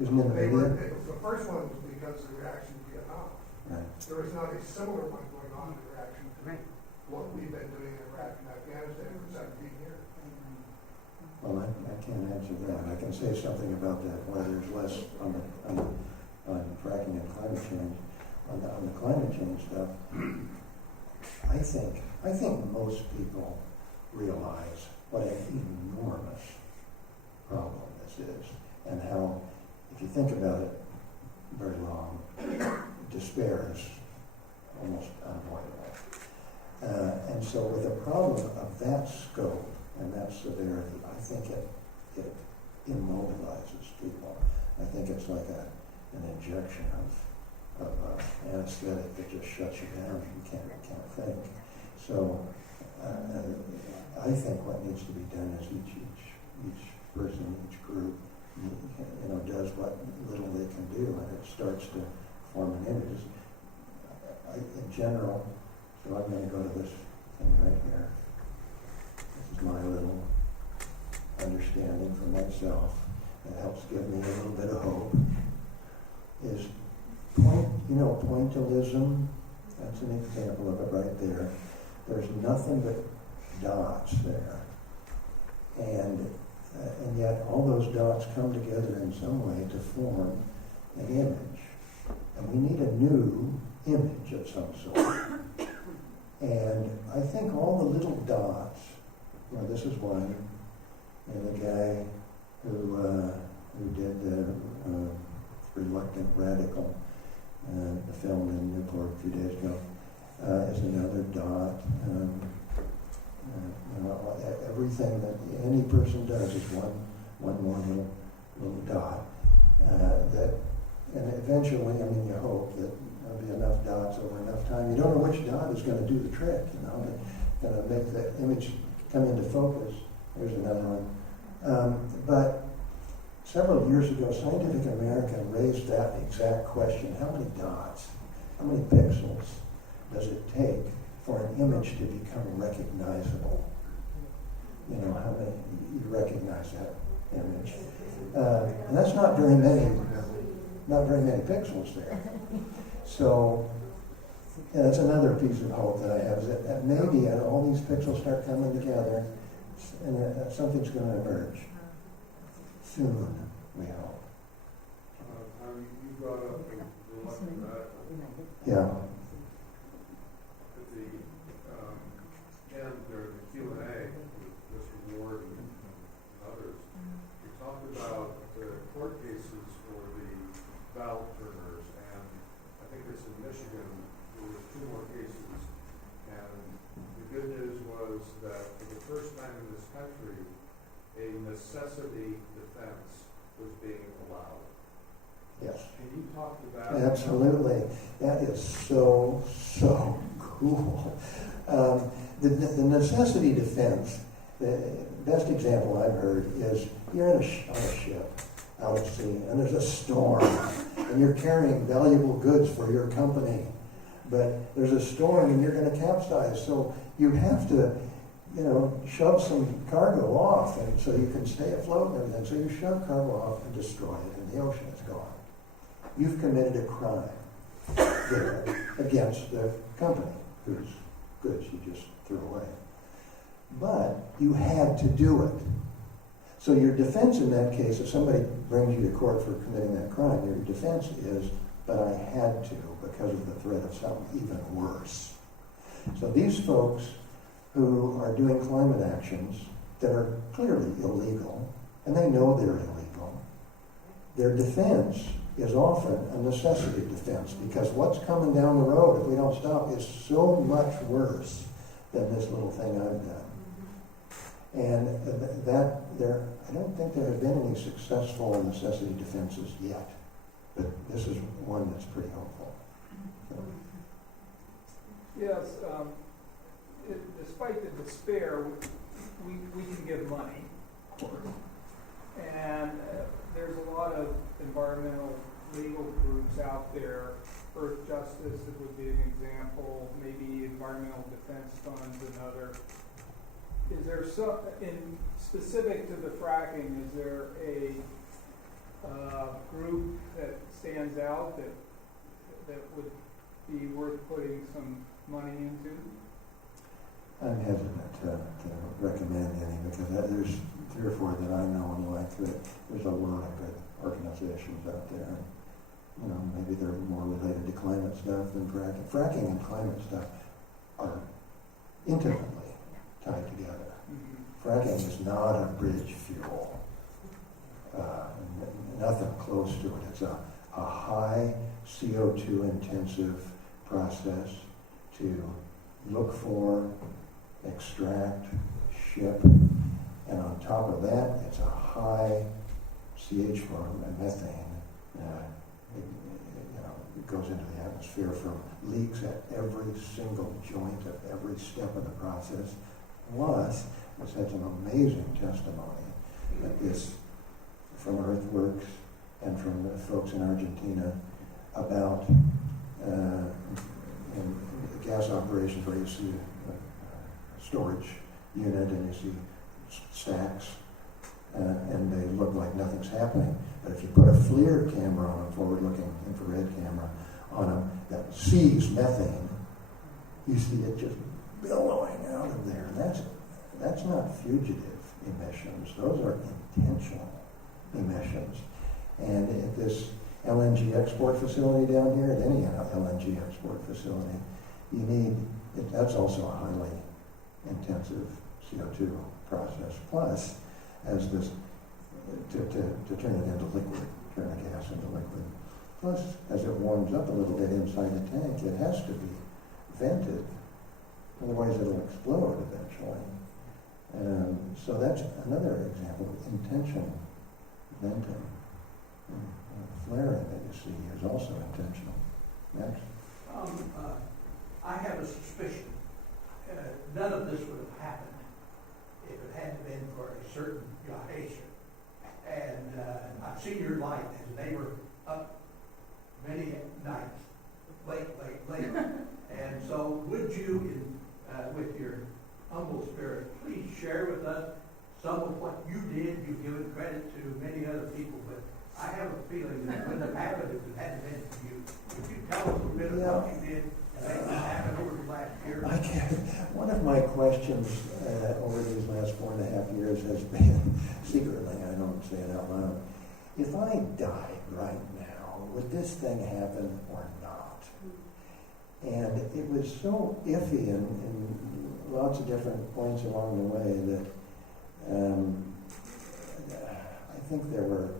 Isn't it in the media? the first one was because of the reaction to Vietnam. Right. There is not a similar one going on in reaction to what we've been doing in Iraq and Afghanistan for 17 years. Well, I can't answer that. I can say something about that, why there's less on fracking and climate change. On the climate change stuff, I think most people realize what an enormous problem this is, and how, if you think about it very long, despair is almost unavoidable. And so with a problem of that scope and that severity, I think it immobilizes people. I think it's like an injection of anesthetic that just shuts you down. You can't think. So I think what needs to be done is each person, each group, does what little they can do, and it starts to form an image. In general, so I'm going to go to this thing right here. This is my little understanding for myself that helps give me a little bit of hope. Is pointillism? That's an example of it right there. There's nothing but dots there, and yet all those dots come together in some way to form an image, and we need a new image of some sort. And I think all the little dots, this is one, and the guy who did the Reluctant Radical, the film in Newport a few days ago, is another dot. Everything that any person does is one more little dot. And eventually, you hope that there'll be enough dots over enough time. You don't know which dot is going to do the trick, going to make the image come into focus. There's another one. But several years ago, Scientific American raised that exact question: how many dots, how many pixels does it take for an image to become recognizable? How many you recognize that image? And that's not very many pixels there. So that's another piece of hope that I have, is that maybe all these pixels start coming together, and something's going to emerge soon, we hope. You brought up the Reluctant Radical. Yeah. At the end, during the Q&A with Mr. Ward and others, we talked about the court cases for the valve turners, and I think it's in Michigan, there were 2 more cases, and the good news was that for the first time in this country, a necessity defense was being allowed. Yes. Can you talk to that? Absolutely. That is so cool. The necessity defense, the best example I've heard is you're on a ship out at sea, and there's a storm, and you're carrying valuable goods for your company, but there's a storm and you're going to capsize, so you have to shove some cargo off, and so you can stay afloat and everything. So you shove cargo off and destroy it, and the ocean is gone. You've committed a crime there against the company whose goods you just threw away. But you had to do it. So your defense in that case, if somebody brings you to court for committing that crime, your defense is, but I had to because of the threat of something even worse. So these folks who are doing climate actions that are clearly illegal, and they know they're illegal, their defense is often a necessity defense, because what's coming down the road if we don't stop is so much worse than this little thing I've done. And I don't think there have been any successful necessity defenses yet, but this is one that's pretty hopeful. So. Yes, despite the despair, we can give money, of course. And there's a lot of environmental legal groups out there, Earth Justice would be an example, maybe Environmental Defense Funds another. Is there some, in specific to the fracking, is there a group that stands out that would be worth putting some money into? I'm hesitant to recommend any because there's 3 or 4 that I know anyway. There's a lot of good organizations out there. You know, maybe they're more related to climate stuff than fracking. Fracking and climate stuff are intimately tied together. Mm-hmm. Fracking is not a bridge fuel. Nothing close to it. It's a high CO2 intensive process to look for, extract, ship, and on top of that, it's a high CH form and methane. It goes into the atmosphere from leaks at every single joint of every step of the process. Plus, it's had some amazing testimony that this from Earthworks and from the folks in Argentina about in gas operations where you see a storage unit and you see stacks and they look like nothing's happening. But if you put a FLIR camera on a forward-looking infrared camera on them that sees methane, you see it just billowing out of there. That's not fugitive emissions. Those are intentional emissions. And at this LNG export facility down here, at any LNG export facility, you need, that's also a highly intensive CO2 process. Plus, as this, to turn it into liquid, turn the gas into liquid. Plus, as it warms up a little bit inside the tank, it has to be vented. Otherwise, it'll explode eventually. So that's another example of intentional venting. Flaring that you see is also intentional. Next. I have a suspicion none of this would have happened if it hadn't been for a certain Yachats. And I've seen your light as a neighbor up many nights, late. And so would you, with your humble spirit, please share with us some of what you did? You've given credit to many other people, but I have a feeling that it wouldn't have happened if it hadn't been for you. Would you tell us a little bit of what you did and make this happen over the last year? One of my questions over these last 4.5 years has been, secretly, I don't say it out loud, if I died right now, would this thing happen or not? And it was so iffy in lots of different points along the way that I think there were,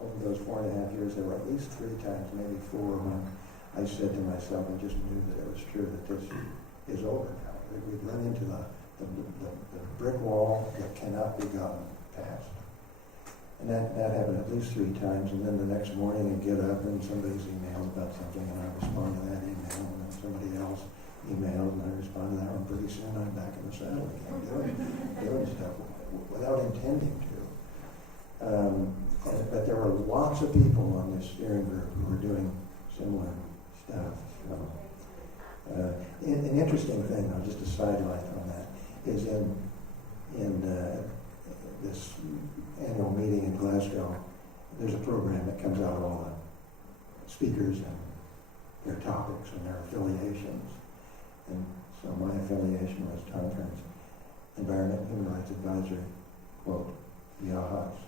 over those 4.5 years, there were at least 3 times, maybe 4, when I said to myself, I just knew that it was true, that this is over now. We've run into the brick wall that cannot be gotten past. And that happened at least 3 times, and then the next morning I get up and somebody's emailed about something, and I respond to that email, and then somebody else emailed, and I respond to that one. Pretty soon I'm back in the saddle again, doing stuff without intending to. But there were lots of people on this steering group who were doing similar stuff. So, an interesting thing, though, just a sidelight on that, is in this annual meeting in Glasgow, there's a program that comes out of all the speakers and their topics and their affiliations. And so my affiliation was Tom Kerns Environment and Human Rights Advisory, quote, Yachats,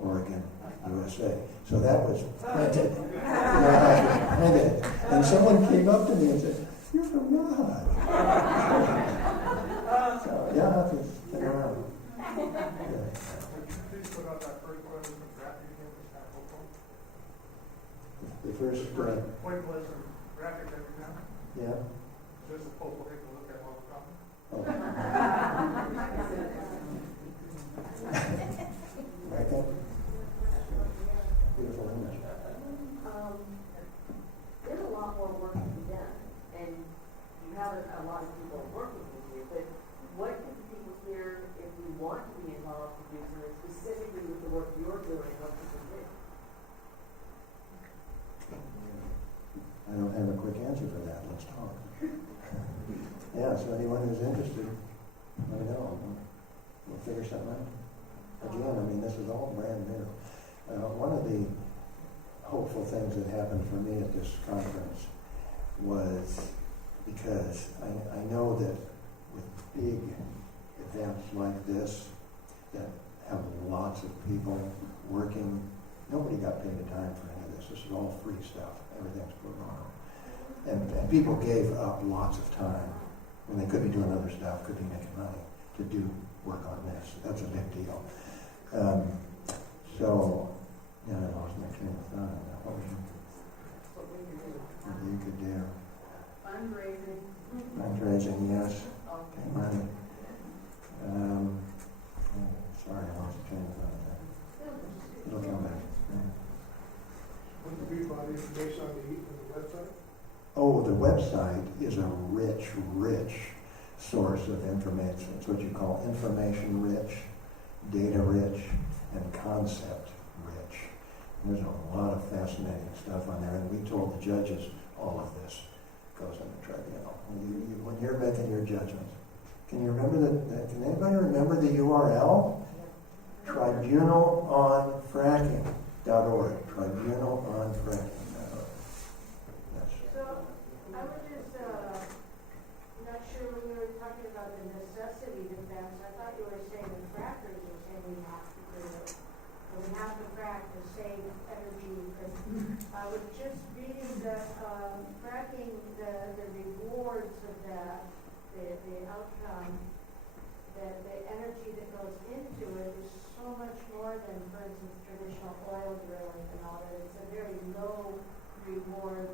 Oregon, USA. So that was printed. Printed. And someone came up to me and said, "You're from Yachats." So Yachats has been around. Yeah. Would you please put out that first one from graphic again, was kind of hopeful. The first, Point was some graphic that we found. yeah. Just a hopeful thing to look at while we're talking. Oh. Right there. Beautiful image. There's a lot more work to be done, and you have a lot of people working with you, but what can the people here, if we want to be involved, to do something specifically with the work you're doing, what can we do? quick answer for that. Let's talk. Yeah, so anyone who's interested, let me know. We'll figure something out. Again, I mean, this is all brand new. One of the hopeful things that happened for me at this conference was because I know that with big events like this that have lots of people working, nobody got paid a dime for any of this. This is all free stuff. Everything's put on. And people gave up lots of time when they could be doing other stuff, could be making money to do work on this. That's a big deal. So, yeah, I lost my train of thought on that. What was you could do? Fundraising. Fundraising, yes. Okay, money. Sorry, I lost the train of thought on that. It'll come back. Yeah. Would the people have information on the website? Oh, the website is a rich, rich source of information. It's what you call information rich, data rich, and concept rich. There's a lot of fascinating stuff on there, and we told the judges all of this goes in the tribunal. When you're making your judgments, can you remember can anybody remember the URL? Tribunalonfracking.org. Tribunalonfracking.org. So, I was just, not sure when you were talking about the necessity defense, I thought you were saying the frackers were saying we have to do it. And we have to frack to save energy, but I was just reading that, fracking, the rewards of that, the outcome, that the energy that goes into it is so much more than, for instance, traditional oil drilling and all that. It's a very low reward,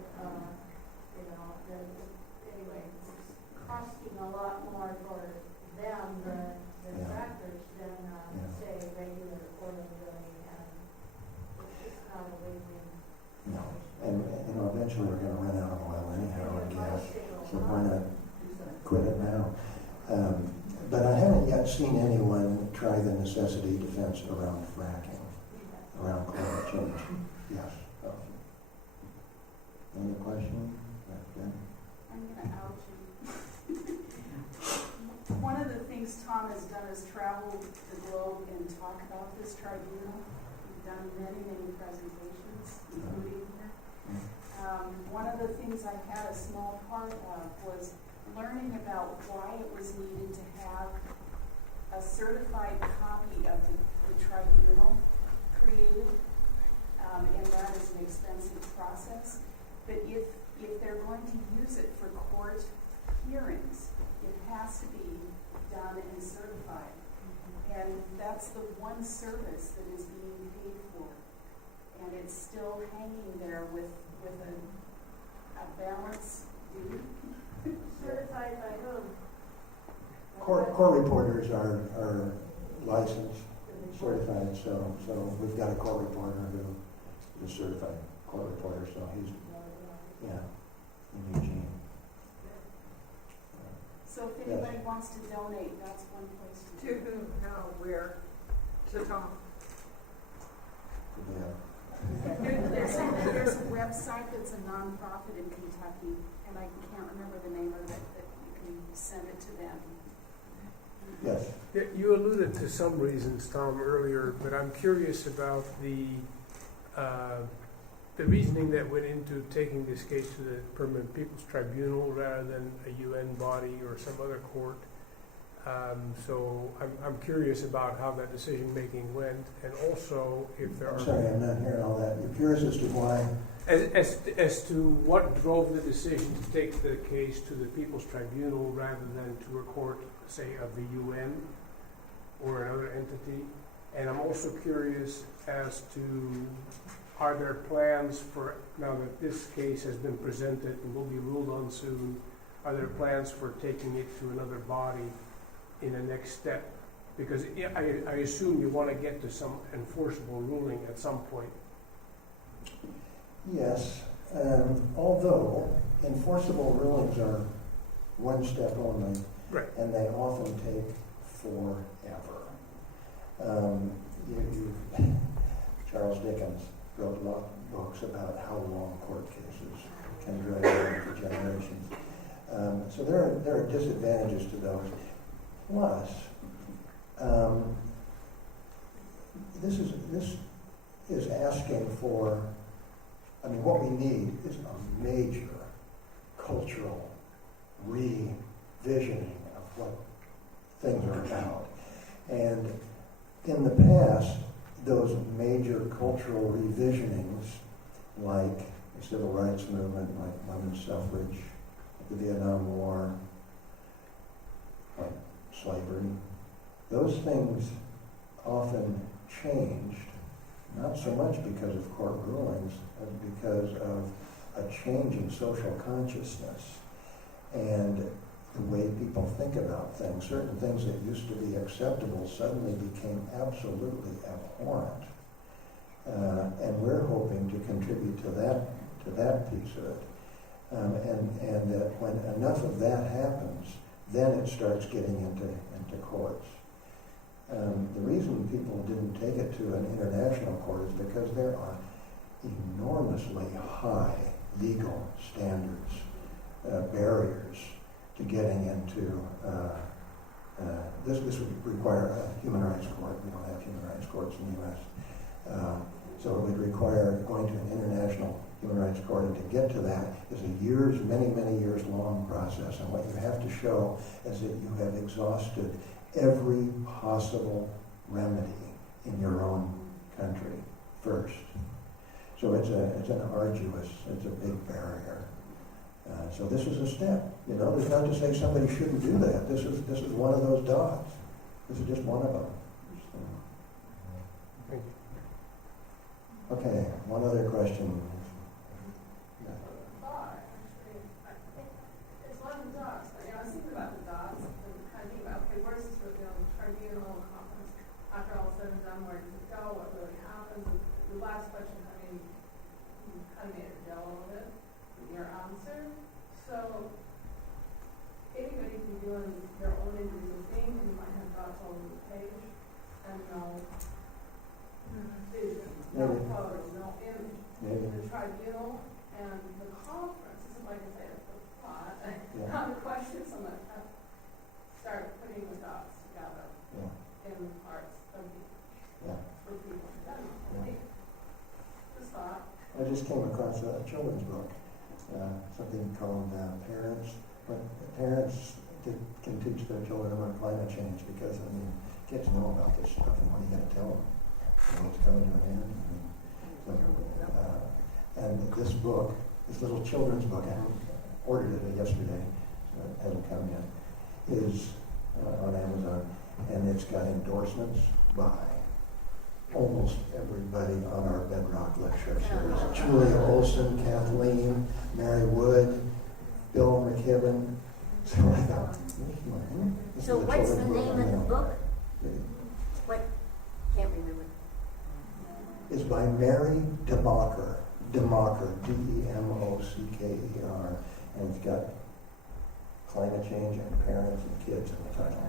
anyway, it's costing a lot more for them, the frackers, than, say, regular oil drilling, and it's just not a win-win. No, and eventually we're going to run out of oil anyhow and gas, so why not quit it now? But I haven't yet seen anyone try the necessity defense around fracking, around climate change. Yes. Any question? I'm going to out you. One of the things Tom has done is travel the globe and talk about this tribunal. We've done many, many presentations, including here. One of the things I had a small part of was learning about why it was needed to have a certified copy of the tribunal created, and that is an expensive process. But if they're going to use it for court hearings, it has to be done and certified. And that's the one service that is being paid for. And it's still hanging there with a balance due. Certified by whom? Court reporters are licensed, certified, so we've got a court reporter who is certified court reporter, so he's, in Eugene. So if anybody wants to donate, that's one place to do To it. whom, how, where? To Tom. Yeah. There's a website that's a nonprofit in Kentucky, and I can't remember the name of it, that you can send it to them. Yes. You alluded to some reasons, Tom, earlier, but I'm curious about the reasoning that went into taking this case to the Permanent People's Tribunal rather than a UN body or some other court. So I'm curious about how that decision-making went, and also if there I'm are... sorry, I'm not hearing all that. You're curious as to why? As to what drove the decision to take the case to the People's Tribunal rather than to a court, say, of the UN or another entity. And I'm also curious as to, are there plans for, now that this case has been presented and will be ruled on soon, are there plans for taking it to another body in the next step? Because I assume you want to get to some enforceable ruling at some point. Yes, although enforceable rulings are one step only, Right. and they often take forever. Charles Dickens wrote books about how long court cases can drag on for generations. So there are disadvantages to those. Plus, this is asking for, I mean, what we need is a major cultural revisioning of what things are about. And in the past, those major cultural revisionings, like the civil rights movement, like women's suffrage, the Vietnam War, like slavery, those things often changed, not so much because of court rulings, but because of a change in social consciousness and the way people think about things. Certain things that used to be acceptable suddenly became absolutely abhorrent. And we're hoping to contribute to that piece of it. And that when enough of that happens, then it starts getting into courts. The reason people didn't take it to an international court is because there are enormously high legal standards, barriers to getting into this would require a human rights court. We don't have human rights courts in the U.S. So it would require going to an international human rights court, and to get to that is a many, many years long process. And what you have to show is that you have exhausted every possible remedy in your own country first. So it's an arduous, it's a big barrier. So this is a step. You know, there's not to say somebody shouldn't do that. This is one of those dots. This is just one of them. Thank you. Okay, one other question. It's one of the dots, but I was thinking about the dots and kind of thinking about, okay, where's this tribunal conference? After all is said and done, where does it go? What really happens? And the last question, I mean, you kind of made it gel a little bit with your answer. So anybody can do their own individual thing, and you might have dots all over the page, and no vision, no photo, no image. The tribunal and the conference isn't like I say, it's a thought. Not a question, so I'm going to start putting the dots together in parts of for people in general. Just thought. I just came across a children's book, something called Parents. But parents can teach their children about climate change because, I mean, kids know about this stuff, and what are you going to tell them? You know, it's coming to an end. And this book, this little children's book, I ordered it yesterday, so it hasn't come yet, is on Amazon, and it's got endorsements by almost everybody on our Bedrock lecture series. Julia Olson, Kathleen, Mary Wood, Bill McKibben. So I thought, so what's the name of the book? What? Can't remember. It's by Mary DeMocker, DeMocker, D-E-M-O-C-K-E-R, and it's got climate change and parents and kids in the title.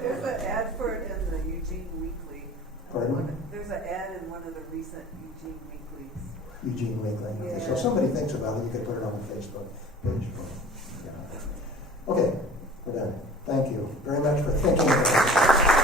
There's an ad for it in the Eugene Weekly. Pardon? There's an ad in one of the recent Eugene Weeklies. Eugene Weekly. Okay, Yeah. so if somebody thinks about it, you could put it on the Facebook page. Okay, we're done. Thank you very much for thinking about it.